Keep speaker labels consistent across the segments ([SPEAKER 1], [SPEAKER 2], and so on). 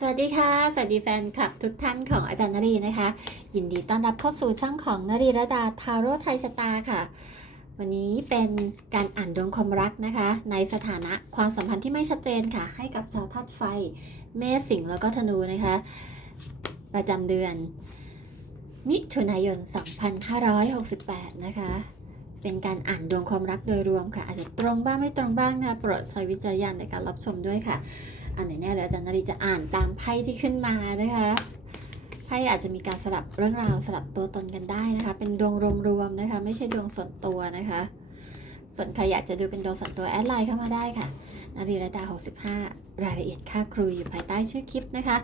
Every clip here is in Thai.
[SPEAKER 1] สวัสดีค่ะ สวัสดีแฟนคลับทุกท่านของอาจารย์นรีนะคะ ยินดีต้อนรับเข้าสู่ช่องของนรีระดาทาโร่ไทยชะตาค่ะ วันนี้เป็นการอ่านดวงความรักนะคะ ในสถานะความสัมพันธ์ที่ไม่ชัดเจนค่ะ ให้กับชาวธาตุไฟ เมษสิงห์แล้วก็ธนูนะคะ ประจำเดือน มิถุนายน 2568 นะคะ เป็นการอ่านดวงความรักโดยรวมค่ะ อาจจะตรงบ้างไม่ตรงบ้างนะคะโปรดใช้วิจารณญาณในการรับชมด้วยค่ะ อันไหนแน่เลยอาจารย์นารีจะอ่านตามไพ่ที่ขึ้นมานะคะไพ่อาจจะมีการสลับเรื่องราวสลับตัวตนกันได้นะคะ เป็นดวงรวมๆนะคะ ไม่ใช่ดวงส่วนตัวนะคะ ส่วนใครอยากจะดูเป็นดวงส่วนตัวแอดไลน์เข้ามาได้ค่ะ นารีรัตา65 รายละเอียดค่าครูอยู่ภายใต้ชื่อคลิปนะคะ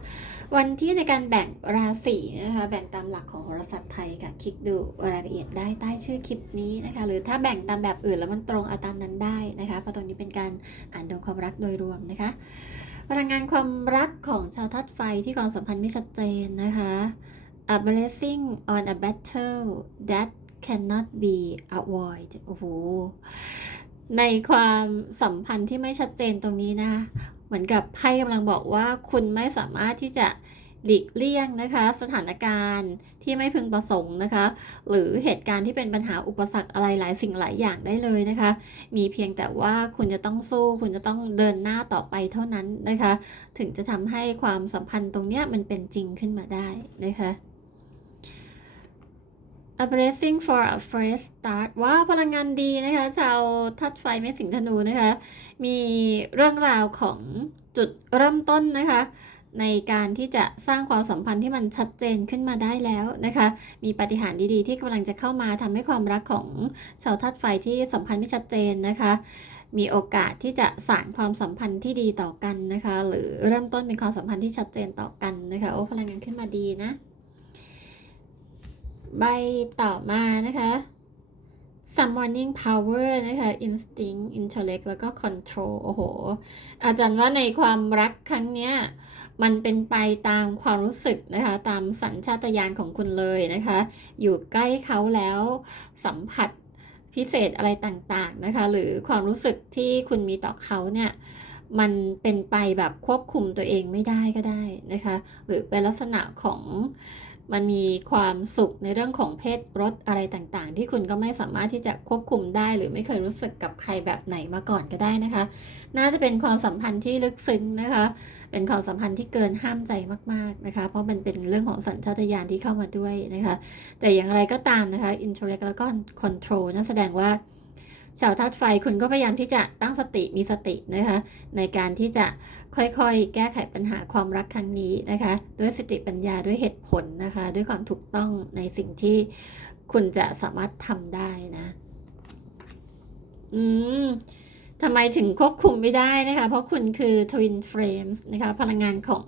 [SPEAKER 1] วันที่ในการแบ่งราศีนะคะ แบ่งตามหลักของโหราศาสตร์ไทยค่ะ คลิกดูรายละเอียดได้ใต้ชื่อคลิปนี้นะคะ หรือถ้าแบ่งตามแบบอื่นแล้วมันตรงเอาตามนั้นได้นะคะ เพราะตรงนี้เป็นการอ่านดวงความรักโดยรวมนะคะ พลังงานความรักของชาวธาตุไฟที่ความสัมพันธ์ไม่ชัดเจนนะคะ a blessing on a battle that cannot be avoided โอ้โห ในความสัมพันธ์ที่ไม่ชัดเจนตรงนี้นะคะ เหมือนกับไพ่กำลังบอกว่าคุณไม่สามารถที่จะ หลีกเลี่ยงนะคะ สถานการณ์ที่ไม่พึงประสงค์นะคะ หรือเหตุการณ์ที่เป็นปัญหาอุปสรรคอะไรหลายสิ่งหลายอย่างได้เลยนะคะ มีเพียงแต่ว่าคุณจะต้องสู้ คุณจะต้องเดินหน้าต่อไปเท่านั้นนะคะ ถึงจะทำให้ความสัมพันธ์ตรงเนี้ยมันเป็นจริงขึ้นมาได้นะคะ A blessing for a fresh start ว้าวพลังงานดีนะคะ ชาวทัดไฟเมสิงธนูนะคะ มีเรื่องราวของจุดเริ่มต้นนะคะ ในการที่จะสร้างความสัมพันธ์ที่มันชัดเจนขึ้นมาได้แล้วนะคะ มีปฏิหารดีๆ ที่กำลังจะเข้ามาทำให้ความรักของชาวทัดไฟที่สัมพันธ์ไม่ชัดเจนนะคะ มีโอกาสที่จะสานความสัมพันธ์ที่ดีต่อกันนะคะ หรือเริ่มต้นเป็นความสัมพันธ์ที่ชัดเจนต่อกันนะคะ โอ้พลังงานขึ้นมาดีนะ ใบต่อมานะคะ summoning power นะคะ instinct intellect แล้วก็ control โอ้โห อาจารย์ว่าในความรักครั้งเนี้ย มันเป็นไปตามความรู้สึกนะคะ ตามสัญชาตญาณของคุณเลยนะคะ อยู่ใกล้เขาแล้วสัมผัสพิเศษอะไรต่างๆนะคะ หรือความรู้สึกที่คุณมีต่อเขาเนี่ยมันเป็นไปแบบควบคุมตัวเองไม่ได้ก็ได้นะคะ หรือเป็นลักษณะของ มันมีความสุขในเรื่องของเพศรสอะไรต่างๆ ที่คุณก็ไม่สามารถที่จะควบคุมได้หรือไม่เคยรู้สึกกับใครแบบไหนมาก่อนก็ได้นะคะ น่าจะเป็นความสัมพันธ์ที่ลึกซึ้งนะคะ เป็นความสัมพันธ์ที่เกินห้ามใจมากๆนะคะ เพราะมันเป็นเรื่องของสัญชาตญาณที่เข้ามาด้วยนะคะ แต่อย่างไรก็ตามนะคะ intellect แล้วก็ control นั่นแสดงว่าชาวธาตุไฟคุณก็พยายามที่จะตั้งสติมีสตินะคะในการที่จะ ค่อยๆ แก้ไขปัญหาความรักครั้งนี้นะคะ ด้วยสติปัญญาด้วยเหตุผลนะคะ ด้วยความถูกต้องในสิ่งที่คุณจะสามารถทำได้นะ อืมทำไมถึงควบคุมไม่ได้นะคะ เพราะคุณคือ Twin Flames นะคะ พลังงานของ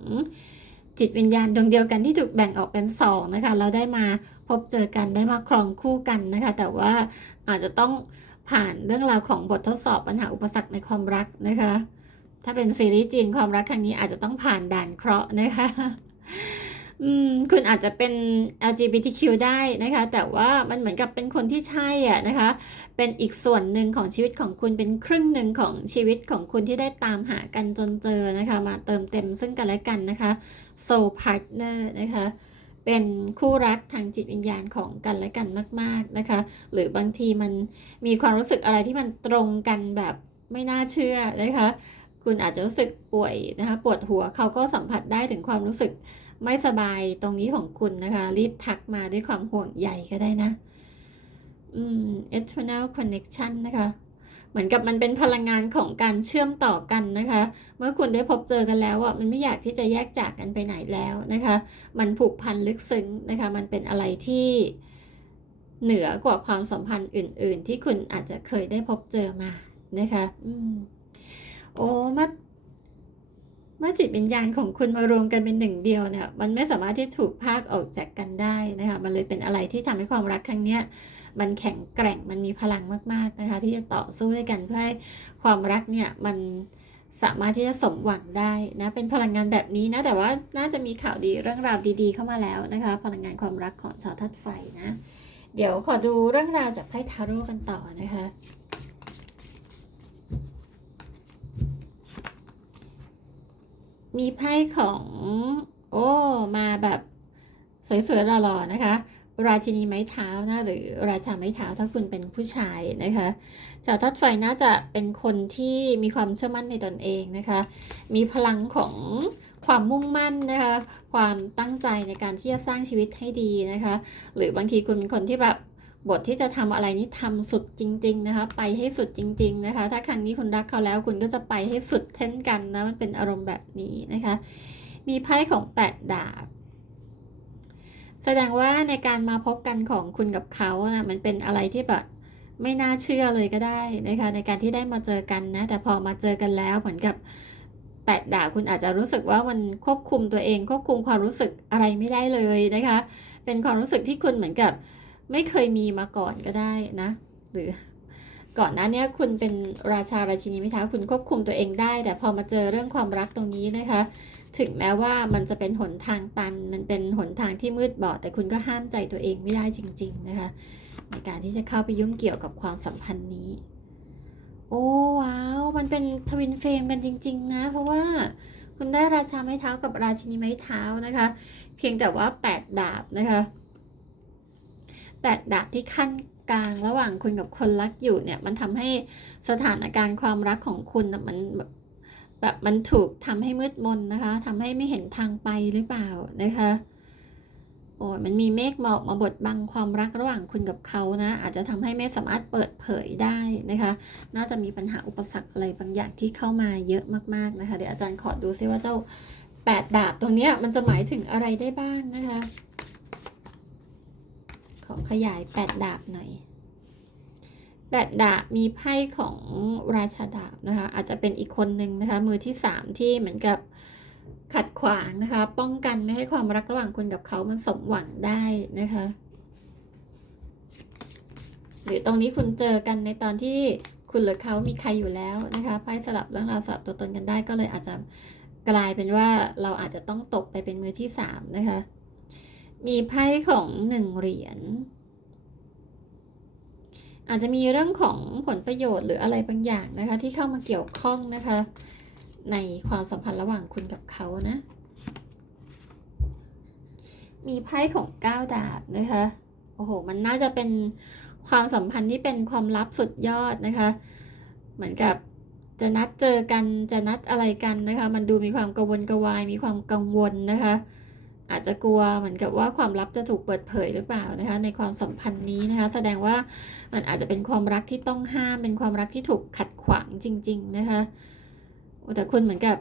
[SPEAKER 1] จิตวิญญาณดวงเดียวกันที่ถูกแบ่งออกเป็นสองนะคะ เราได้มาพบเจอกันได้มาครองคู่กันนะคะ แต่ว่าอาจจะต้องผ่านเรื่องราวของบททดสอบปัญหาอุปสรรคในความรักนะคะ ถ้าเป็นซีรีส์จีนความรักครั้งนี้อาจจะต้องผ่านด่านเคราะห์นะคะอืมคุณอาจจะเป็น LGBTQ ได้นะคะ แต่ว่ามันเหมือนกับเป็นคนที่ใช่อะนะคะ เป็นอีกส่วนหนึ่งของชีวิตของคุณเป็นครึ่งหนึ่งของชีวิตของคุณที่ได้ตามหากันจนเจอนะคะ มาเติมเต็มซึ่งกันและกันนะคะ soul partner นะคะ เป็นคู่รักทางจิตวิญญาณของกันและกันมาก ๆนะคะ หรือบางทีมันมีความรู้สึกอะไรที่มันตรงกันแบบไม่น่าเชื่อนะคะ คุณอาจจะรู้สึกป่วยนะคะปวดหัวเขาก็สัมผัสได้ถึงความรู้สึกไม่สบายตรงนี้ของคุณนะคะ รีบทักมาด้วยความห่วงใยก็ได้นะอืม eternal connection นะคะเหมือนกับมันเป็นพลังงานของการเชื่อมต่อกันนะคะ เมื่อคุณได้พบเจอกันแล้วอะมันไม่อยากที่จะแยกจากกันไปไหนแล้วนะคะ มันผูกพันลึกซึ้งนะคะ มันเป็นอะไรที่เหนือกว่าความสัมพันธ์อื่น ๆ ที่คุณอาจจะเคยได้พบเจอมานะคะ อืม โอ้มื่อเมื่อจิตวิญญาณของคุณมารวมกันเป็นหนึ่งเดียวเนี่ยมันไม่สามารถที่ถูกพากออกจากกันได้นะคะมันเลยเป็นอะไรที่ทำให้ความรักครั้งเนี้ยมันแข็งแกร่งมันมีพลังมากๆนะคะที่จะต่อสู้ด้วยกันเพื่อให้ความรักเนี่ยมันสามารถที่จะสมหวังได้นะเป็นพลังงานแบบนี้นะแต่ว่าน่าจะมีข่าวดีเรื่องราวดีๆ เข้ามาแล้วนะคะ พลังงานความรักของชาวธาตุไฟนะ เดี๋ยวขอดูเรื่องราวจากไพ่ทาโร่กันต่อนะคะ มีไพ่ของ โอ้ มาแบบสวยๆหล่อๆนะคะ ราชินีไม้เท้านะหรือราชาไม้เท้าถ้าคุณเป็นผู้ชายนะคะชาวทัดไฟน่าจะเป็นคนที่มีความเชื่อมั่นในตนเองนะคะ มีพลังของความมุ่งมั่นนะคะ ความตั้งใจในการที่จะสร้างชีวิตให้ดีนะคะ หรือบางทีคุณเป็นคนที่แบบ บทที่จะทำอะไรนี่ทำสุดจริง ๆ นะคะ ไปให้สุดจริง ๆ นะคะ ถ้าครั้งนี้คุณรักเขาแล้วคุณก็จะไปให้สุดเช่นกันนะมันเป็นอารมณ์แบบนี้นะคะ มีไพ่ของแปดดาบแสดงว่าในการมาพบกันของคุณกับเขานะมันเป็นอะไรที่แบบไม่น่าเชื่อเลยก็ได้นะคะในการที่ได้มาเจอกันนะ แต่พอมาเจอกันแล้วเหมือนกับแปดดาบคุณอาจจะรู้สึกว่ามันควบคุมตัวเอง ควบคุมความรู้สึกอะไรไม่ได้เลยนะคะ เป็นความรู้สึกที่คุณเหมือนกับ ไม่เคยมีมาก่อนก็ได้นะ หรือก่อนหน้านี้คุณเป็นราชาราชินีมิท้าคุณควบคุมตัวเองได้ แต่พอมาเจอเรื่องความรักตรงนี้นะคะ ถึงแม้ว่ามันจะเป็นหนทางตัน มันเป็นหนทางที่มืดบอด แต่คุณก็ห้ามใจตัวเองไม่ได้จริง ๆ นะคะ ในการที่จะเข้าไปยุ่งเกี่ยวกับความสัมพันธ์นี้ โอ้ว้าว มันเป็นทวินเฟรมกันจริง ๆ นะ เพราะว่าคุณได้ราชาไม้เท้ากับราชินีไม้เท้านะคะ เพียงแต่ว่าแปดดาบนะคะ แปดดาบที่ขั้นกลางระหว่างคุณกับคนรักอยู่เนี่ย มันทำให้สถานการณ์ความรักของคุณมันแบบแบบมันถูกทำให้มืดมนนะคะทำให้ไม่เห็นทางไปหรือเปล่านะคะโอ้ยมันมีเมฆหมอกมาบดบังความรักระหว่างคุณกับเขานะ อาจจะทำให้ไม่สามารถเปิดเผยได้นะคะ น่าจะมีปัญหาอุปสรรคอะไรบางอย่างที่เข้ามาเยอะมากๆนะคะ เดี๋ยวอาจารย์ขอดูซิว่าเจ้าแปดดาบตรงนี้มันจะหมายถึงอะไรได้บ้างนะคะ ขอขยายแปดดาบหน่อยแปดดาบมีไพ่ของราชาดาบนะคะ อาจจะเป็นอีกคนหนึ่งนะคะ มือที่สามที่เหมือนกับขัดขวางนะคะ ป้องกันไม่ให้ความรักระหว่างคุณกับเขามันสมหวังได้นะคะ หรือตรงนี้คุณเจอกันในตอนที่คุณหรือเขามีใครอยู่แล้วนะคะไพ่สลับเรื่องราวสลับตัวตนกันได้ก็เลยอาจจะกลายเป็นว่าเราอาจจะต้องตกไปเป็นมือที่สามนะคะ มีไพ่ของหนึ่งเหรียญอาจจะมีเรื่องของผลประโยชน์หรืออะไรบางอย่างนะคะ ที่เข้ามาเกี่ยวข้องนะคะ ในความสัมพันธ์ระหว่างคุณกับเขานะ มีไพ่ของก้าวดาบนะคะโอ้โหมันน่าจะเป็นความสัมพันธ์ที่เป็นความลับสุดยอดนะคะ เหมือนกับจะนัดเจอกันจะนัดอะไรกันนะคะ มันดูมีความกังวลกระวายมีความกังวลนะคะ อาจจะกลัวเหมือนกับว่าความลับจะถูกเปิดเผยหรือเปล่านะคะ ในความสัมพันธ์นี้นะคะ แสดงว่ามันอาจจะเป็นความรักที่ต้องห้าม เป็นความรักที่ถูกขัดขวางจริง ๆ นะคะแต่คุณเหมือนกับ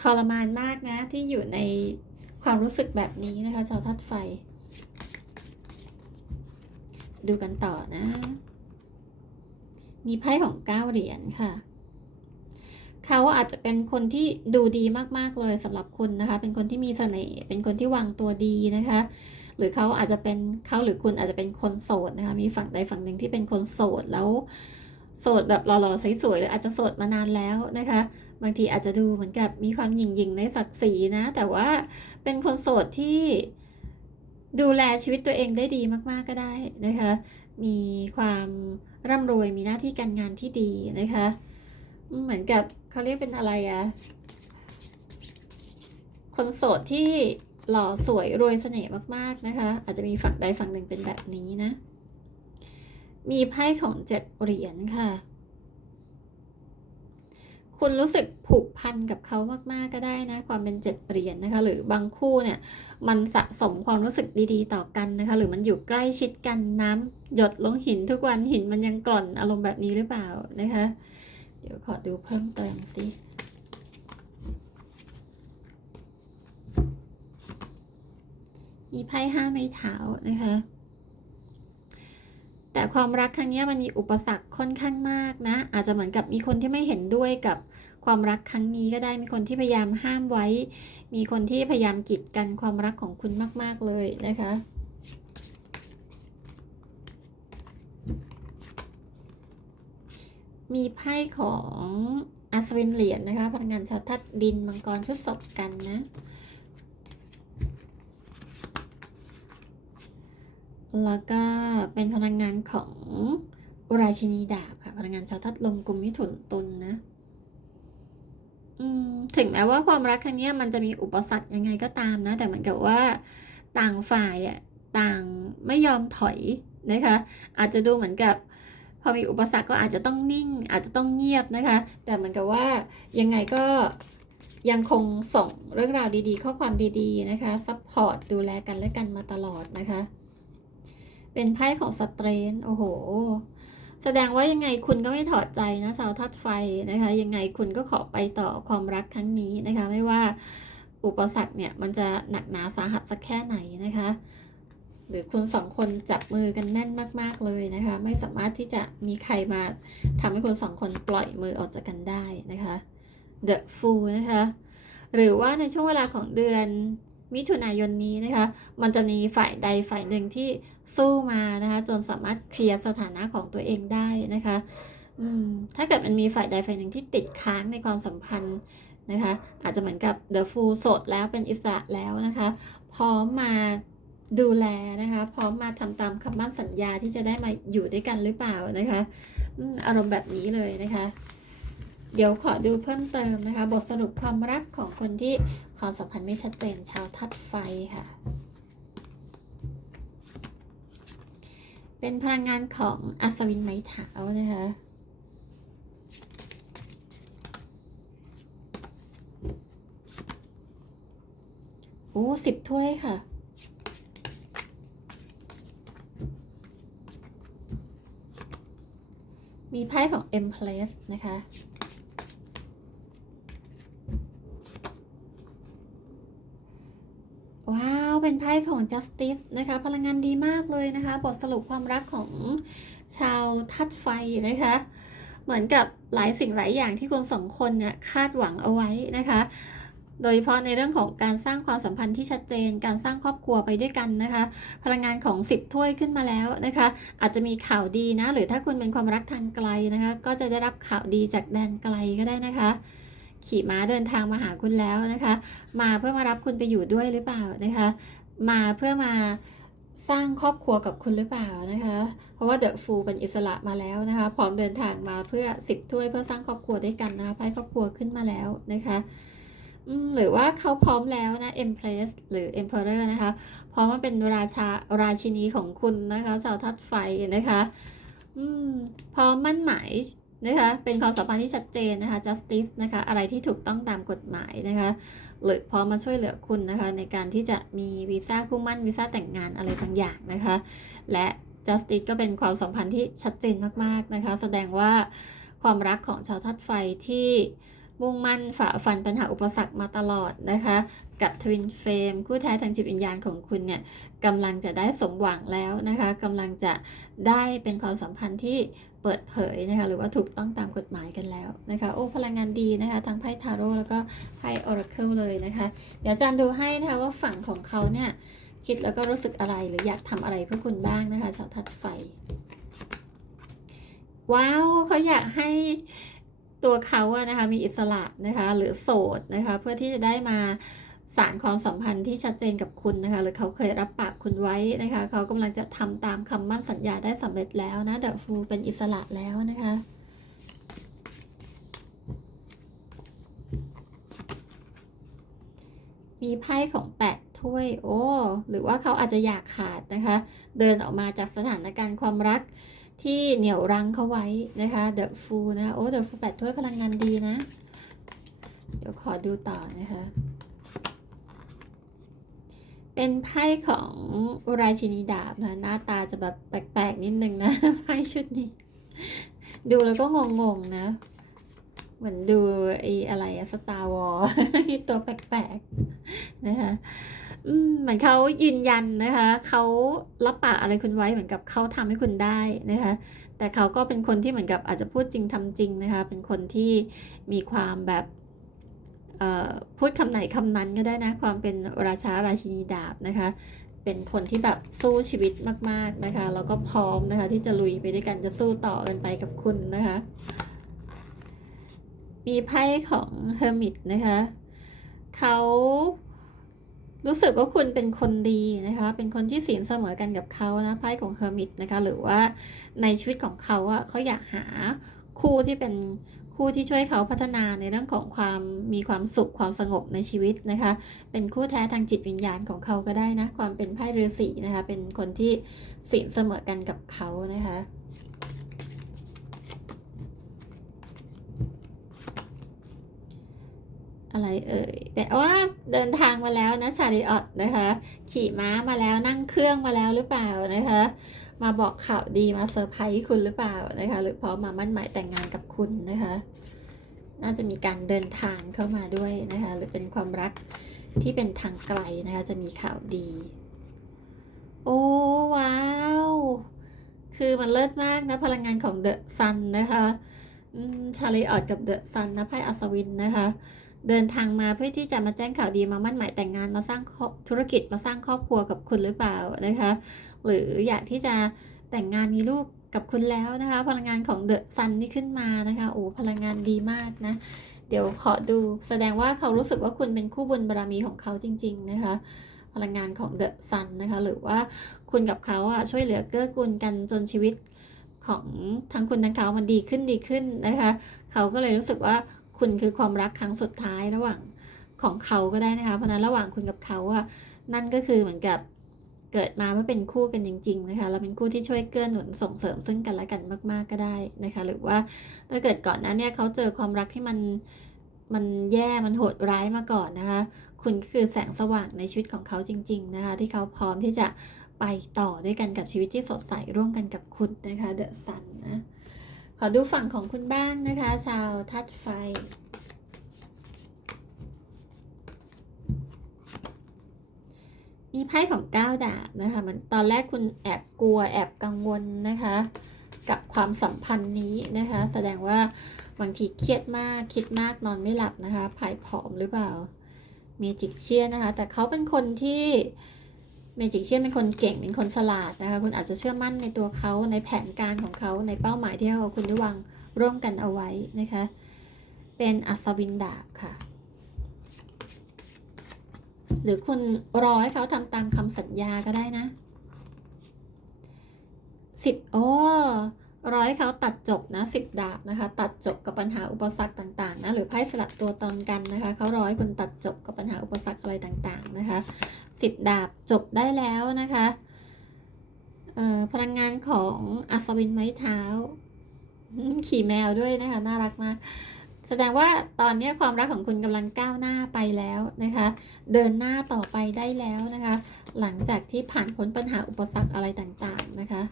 [SPEAKER 1] ทรมานมากนะ ที่อยู่ในความรู้สึกแบบนี้นะคะชาวทัดไฟ ดูกันต่อนะ มีไพ่ของเก้าเหรียญค่ะ เขาอาจจะเป็นคนที่ดูดีมากๆเลยสำหรับคุณนะคะ เป็นคนที่มีเสน่ห์เป็นคนที่วางตัวดีนะคะ หรือเขาอาจจะเป็นเขาหรือคุณอาจจะเป็นคนโสดนะคะ มีฝั่งใดฝั่งหนึ่งที่เป็นคนโสดแล้วโสดแบบหล่อๆสวยๆหรืออาจจะโสดมานานแล้วนะคะ บางทีอาจจะดูเหมือนกับมีความหยิ่งๆในศักดิ์ศรีนะ แต่ว่าเป็นคนโสดที่ดูแลชีวิตตัวเองได้ดีมากๆก็ได้นะคะ มีความร่ำรวยมีหน้าที่การงานที่ดีนะคะ เหมือนกับ เขาเรียกเป็นอะไรอะคนโสดที่หล่อสวยรวยเสน่ห์มากๆนะคะ อาจจะมีฝั่งใดฝั่งหนึ่งเป็นแบบนี้นะ มีไพ่ของเจ็ดเหรียญค่ะ คุณรู้สึกผูกพันกับเขามากๆก็ได้นะ ความเป็นเจ็ดเหรียญนะคะ หรือบางคู่เนี่ย มันสะสมความรู้สึกดีๆ ต่อกันนะคะ หรือมันอยู่ใกล้ชิดกันน้ำหยดลงหินทุกวันหินมันยังกร่อนอารมณ์แบบนี้หรือเปล่านะคะ เดี๋ยวขอดูเพิ่มเติมสิมีไพ่ห้าไม้เท้านะคะ แต่ความรักครั้งนี้มันมีอุปสรรคค่อนข้างมากนะ อาจจะเหมือนกับมีคนที่ไม่เห็นด้วยกับความรักครั้งนี้ก็ได้ มีคนที่พยายามห้ามไว้ มีคนที่พยายามกีดกันความรักของคุณมาก ๆ เลยนะคะ มีไพ่ของอัศวินเหรียญนะคะ พลังงานชาวทัดดินมังกรทดสอบกันนะแล้วก็เป็นพลังงานของราชินีดาบค่ะ พลังงานชาวทัดลมกลุ่มมิถุนตุลนนะถึงแม้ว่าความรักครั้งนี้มันจะมีอุปสรรคยังไงก็ตามนะ แต่เหมือนกับว่าต่างฝ่ายอะต่างไม่ยอมถอยนะคะ อาจจะดูเหมือนกับ พอมีอุปสรรคก็อาจจะต้องนิ่ง อาจจะต้องเงียบนะคะ แต่เหมือนกับว่ายังไงก็ยังคงส่งเรื่องราวดีๆ ข้อความดีๆนะคะซัพพอร์ตดูแลกันและกันมาตลอดนะคะ เป็นไพ่ของสเตรนโอ้โห แสดงว่ายังไงคุณก็ไม่ถอดใจนะชาวทัดไฟนะคะ ยังไงคุณก็ขอไปต่อความรักครั้งนี้นะคะ ไม่ว่าอุปสรรคเนี่ยมันจะหนักหนาสาหัสสักแค่ไหนนะคะ หรือคุณสองคนจับมือกันแน่นมาก ๆเลยนะคะ ไม่สามารถที่จะมีใครมาทำให้คุณสองคนปล่อยมือออกจากกันได้นะคะ The Fool นะคะหรือว่าในช่วงเวลาของเดือนมิถุนายนนี้นะคะ มันจะมีฝ่ายใดฝ่ายหนึ่งที่สู้มานะคะ จนสามารถเคลียร์สถานะของตัวเองได้นะคะถ้าเกิดมันมีฝ่ายใดฝ่ายหนึ่งที่ติดค้างในความสัมพันธ์นะคะ อาจจะเหมือนกับ The Fool สดแล้วเป็นอิสระแล้วนะคะ พร้อมมา ดูแลนะคะ พร้อมมาทำตามคำมั่นสัญญาที่จะได้มาอยู่ด้วยกันหรือเปล่านะคะอืมอารมณ์แบบนี้เลยนะคะ เดี๋ยวขอดูเพิ่มเติมนะคะ บทสรุปความรักของคนที่ความสัมพันธ์ไม่ชัดเจนชาวทัดไฟค่ะ เป็นพลังงานของอัศวินไม้เท้านะคะโอ้สิบถ้วยค่ะ มีไพ่ของ Empress นะคะ ว้าว เป็นไพ่ของ Justice นะคะ พลังงานดีมากเลยนะคะ บทสรุปความรักของชาวทัดไฟนะคะ เหมือนกับหลายสิ่งหลายอย่างที่คนสองคนเนี่ยคาดหวังเอาไว้นะคะ โดยเฉพาะในเรื่องของการสร้างความสัมพันธ์ที่ชัดเจน การสร้างครอบครัวไปด้วยกันนะคะ พลังงานของ 10 ถ้วยขึ้นมาแล้วนะคะ อาจจะมีข่าวดีนะ หรือถ้าคุณเป็นความรักทางไกลนะคะ ก็จะได้รับข่าวดีจากแดนไกลก็ได้นะคะ ขี่ม้าเดินทางมาหาคุณแล้วนะคะ มาเพื่อมารับคุณไปอยู่ด้วยหรือเปล่านะคะ มาเพื่อมาสร้างครอบครัวกับคุณหรือเปล่านะคะ เพราะว่าเดอะฟูเป็นอิสระมาแล้วนะคะ พร้อมเดินทางมาเพื่อสิบถ้วยเพื่อสร้างครอบครัวด้วยกันนะคะไพ่ครอบครัวขึ้นมาแล้วนะคะ หรือว่าเขาพร้อมแล้วนะ Empress หรือ Emperor นะคะ พร้อมมาเป็นราชาราชินีของคุณนะคะ ชาวทัดไฟนะคะพร้อมมั่นหมายนะคะ เป็นความสัมพันธ์ที่ชัดเจนนะคะ justice นะคะ อะไรที่ถูกต้องตามกฎหมายนะคะ หรือพร้อมมาช่วยเหลือคุณนะคะ ในการที่จะมีวีซ่าคู่มั่นวีซ่าแต่งงานอะไรบางอย่างนะคะ และ justice ก็เป็นความสัมพันธ์ที่ชัดเจนมากๆนะคะ แสดงว่าความรักของชาวทัดไฟที่ มุ่งมั่นฝ่าฟันปัญหาอุปสรรคมาตลอดนะคะ กับทวินเฟมคู่แท้ทางจิตวิญญาณของคุณเนี่ยกำลังจะได้สมหวังแล้วนะคะกำลังจะได้เป็นความสัมพันธ์ที่เปิดเผยนะคะหรือว่าถูกต้องตามกฎหมายกันแล้วนะคะโอ้พลังงานดีนะคะทั้งไพ่ทาโร่แล้วก็ไพ่ออราเคิลเลยนะคะ เดี๋ยวอาจารย์ดูให้นะคะว่าฝั่งของเขาเนี่ยคิดแล้วก็รู้สึกอะไรหรืออยากทำอะไรเพื่อคุณบ้างนะคะชาวทัดไฟ ว้าวเขาอยากให้ ตัวเขาอะนะคะมีอิสระนะคะหรือโสดนะคะเพื่อที่จะได้มาสารความสัมพันธ์ที่ชัดเจนกับคุณนะคะ หรือเขาเคยรับปากคุณไว้นะคะ เขากำลังจะทำตามคำมั่นสัญญาได้สำเร็จแล้วนะเดอะฟูเป็นอิสระแล้วนะคะ มีไพ่ของแปดถ้วยโอ้หรือว่าเขาอาจจะอยากขาดนะคะ เดินออกมาจากสถานการณ์ความรัก ที่เหนี่ยวรั้งเขาไว้นะคะ The Fool นะคะโอ้ The Fool แปดถ้วยพลังงานดีนะ เดี๋ยวขอดูต่อนะคะ เป็นไพ่ของราชินีดาบนะหน้าตาจะแบบแปลกๆนิดนึงนะไพ่ชุดนี้ ดูแล้วก็งงๆนะ เหมือนดูไอ้อะไรอะสตาร์วอลตัวแปลกๆนะคะ อืมเหมือนเขายืนยันนะคะเขารับปากอะไรคุณไว้เหมือนกับเขาทำให้คุณได้นะคะ แต่เขาก็เป็นคนที่เหมือนกับอาจจะพูดจริงทำจริงนะคะ เป็นคนที่มีความแบบพูดคำไหนคำนั้นก็ได้นะ ความเป็นราชาราชินีดาบนะคะ เป็นคนที่แบบสู้ชีวิตมาก ๆนะคะแล้วก็พร้อมนะคะ ที่จะลุยไปด้วยกันจะสู้ต่อกันไปกับคุณนะคะ มีไพ่ของ Hermit นะคะเขา รู้สึกว่าคุณเป็นคนดีนะคะ เป็นคนที่ศีลเสมอกันกับเขานะไพ่ของ Hermit นะคะ หรือว่าในชีวิตของเขาอะเขาอยากหาคู่ที่เป็นคู่ที่ช่วยเขาพัฒนาในเรื่องของความมีความสุขความสงบในชีวิตนะคะ เป็นคู่แท้ทางจิตวิญญาณของเขาก็ได้นะ ความเป็นไพ่ฤาษีนะคะ เป็นคนที่สินเสมอกันกับเขานะคะ อะไรเอ่ยแต่ว่าเดินทางมาแล้วนะชาริออตนะคะ ขี่ม้ามาแล้วนั่งเครื่องมาแล้วหรือเปล่านะคะ มาบอกข่าวดีมาเซอร์ไพรส์คุณหรือเปล่านะคะ หรือพร้อมมามั่นหมายแต่งงานกับคุณนะคะ น่าจะมีการเดินทางเข้ามาด้วยนะคะ หรือเป็นความรักที่เป็นทางไกลนะคะ จะมีข่าวดี โอ้ว้าว คือมันเลิศมากนะพลังงานของเดอะซันนะคะชาลีออดกับเดอะซันนะไพ่อัศวินนะคะ เดินทางมาเพื่อที่จะมาแจ้งข่าวดีมามั่นหมายแต่งงานมาสร้างธุรกิจมาสร้างครอบครัวกับคุณหรือเปล่านะคะ หรืออยากที่จะแต่งงานมีลูกกับคุณแล้วนะคะ พลังงานของเดอะซันนี่ขึ้นมานะคะโอ้พลังงานดีมากนะ เดี๋ยวขอดูแสดงว่าเขารู้สึกว่าคุณเป็นคู่บุญบารมีของเขาจริง ๆ นะคะ พลังงานของเดอะซันนะคะ หรือว่าคุณกับเขาอะช่วยเหลือเกื้อกูลกันจนชีวิตของทั้งคุณทั้งเขามันดีขึ้นดีขึ้นนะคะ เขาก็เลยรู้สึกว่า คุณคือความรักครั้งสุดท้ายระหว่างของเขาก็ได้นะคะ เพราะนั้นระหว่างคุณกับเขาอะนั่นก็คือเหมือนกับเกิดมาเพื่อเป็นคู่กันจริง ๆ นะคะเราเป็นคู่ที่ช่วยเกื้อหนุนส่งเสริมซึ่งกันและกันมาก ๆก็ได้นะคะ หรือว่าถ้าเกิดก่อนหน้าเนี่ยเขาเจอความรักที่มันมันแย่มันโหดร้ายมาก่อนนะคะ คุณคือแสงสว่างในชีวิตของเขาจริง ๆ นะคะ ที่เขาพร้อมที่จะไปต่อด้วยกันกับชีวิตที่สดใสร่วมกันกับคุณนะคะเดอะซันนะ ขอดูฝั่งของคุณบ้างนะคะ ชาวทัดไฟ มีไพ่ของก้าวดาบนะคะ มันตอนแรกคุณแอบกลัวแอบกังวลนะคะ กับความสัมพันธ์นี้นะคะ แสดงว่าบางทีเครียดมากคิดมากนอนไม่หลับนะคะผายผอมหรือเปล่าเมจิกเชียนะคะ แต่เขาเป็นคนที่ เมจิกเชียนเป็นคนเก่งเป็นคนฉลาดนะคะ คุณอาจจะเชื่อมั่นในตัวเขาในแผนการของเขาในเป้าหมายที่เขาคุณได้วางร่วมกันเอาไว้นะคะ เป็นอัศวินดาบค่ะ หรือคุณรอให้เขาทำตามคำสัญญาก็ได้นะสิบโอ้รอให้เขาตัดจบนะสิบดาบนะคะ ตัดจบกับปัญหาอุปสรรคต่างๆนะหรือไพ่สลับตัวตอนกันนะคะเขารอให้คุณตัดจบกับปัญหาอุปสรรคอะไรต่างๆนะคะ สิบดาบจบได้แล้วนะคะพลังงานของอัศวินไม้เท้า ขี่แมวด้วยนะคะ น่ารักมาก แสดงว่าตอนนี้ความรักของคุณกำลังก้าวหน้าไปแล้วนะคะ เดินหน้าต่อไปได้แล้วนะคะ หลังจากที่ผ่านพ้นปัญหาอุปสรรคอะไรต่างๆนะคะ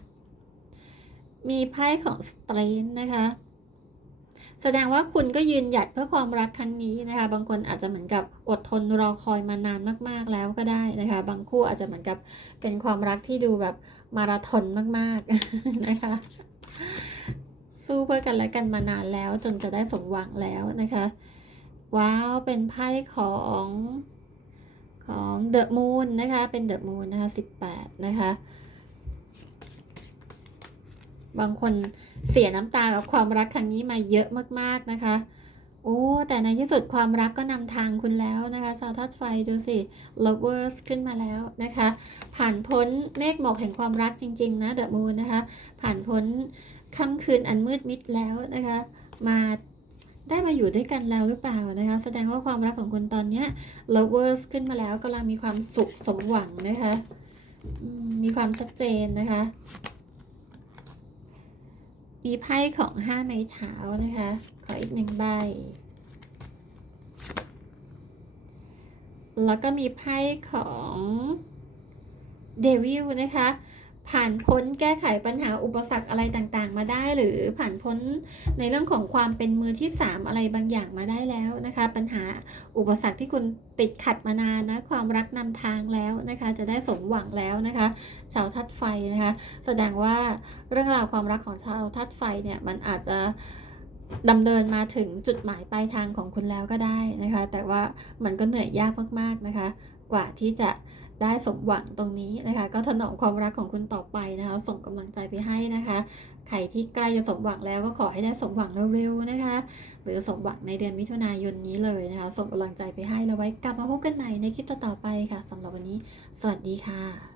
[SPEAKER 1] มีไพ่ของสเตรนนะคะ แสดงว่าคุณก็ยืนหยัดเพื่อความรักครั้งนี้นะคะ บางคนอาจจะเหมือนกับอดทนรอคอยมานานมากๆแล้วก็ได้นะคะ บางคู่อาจจะเหมือนกับเป็นความรักที่ดูแบบมาราธอนมากๆนะคะ สู้เพื่อกันและกันมานานแล้ว จนจะได้สมหวังแล้วนะคะ ว้าว เป็นไพ่ของของเดอะมูนนะคะ เป็นเดอะมูนนะคะสิบแปดนะคะ บางคน เสียน้ำตากับความรักครั้งนี้มาเยอะมากๆนะคะ โอ้ แต่ในที่สุดความรักก็นำทางคุณแล้วนะคะชาวทัดไฟดูสิ lovers ขึ้นมาแล้วนะคะ ผ่านพ้นเมฆหมอกแห่งความรักจริง ๆ นะเดอะมูนนะคะ ผ่านพ้นค่ำคืนอันมืดมิดแล้วนะคะ มาได้มาอยู่ด้วยกันแล้วหรือเปล่านะคะ แสดงว่าความรักของคุณตอนนี้ lovers ขึ้นมาแล้วกำลังมีความสุขสมหวังนะคะ มีความชัดเจนนะคะ มีไพ่ของห้าไม้เท้านะคะ ขออีกหนึ่งใบ แล้วก็มีไพ่ของเดวิลนะคะ ผ่านพ้นแก้ไขปัญหาอุปสรรคอะไรต่างๆ มาได้ หรือผ่านพ้นในเรื่องของความเป็นมือที่ 3 อะไรบางอย่างมาได้แล้วนะคะ ปัญหาอุปสรรคที่คุณติดขัดมานานนะความรักนำทางแล้วนะคะ จะได้สมหวังแล้วนะคะชาวทัดไฟนะคะ แสดงว่าเรื่องราวความรักของชาวทัดไฟเนี่ยมันอาจจะดำเนินมาถึงจุดหมายปลายทางของคุณแล้วก็ได้นะคะ แต่ว่ามันก็เหนื่อยยากมากๆนะคะ กว่าที่จะ ได้สมหวังตรงนี้นะคะ ก็ถนอมความรักของคุณต่อไปนะคะ ส่งกำลังใจไปให้นะคะใครที่ใกล้จะสมหวังแล้วก็ขอให้ได้สมหวังเร็วๆนะคะ หรือสมหวังในเดือนมิถุนายนนี้เลยนะคะ ส่งกำลังใจไปให้แล้วไว้กลับมาพบกันใหม่ในคลิปต่อๆไปค่ะสำหรับวันนี้ สวัสดีค่ะ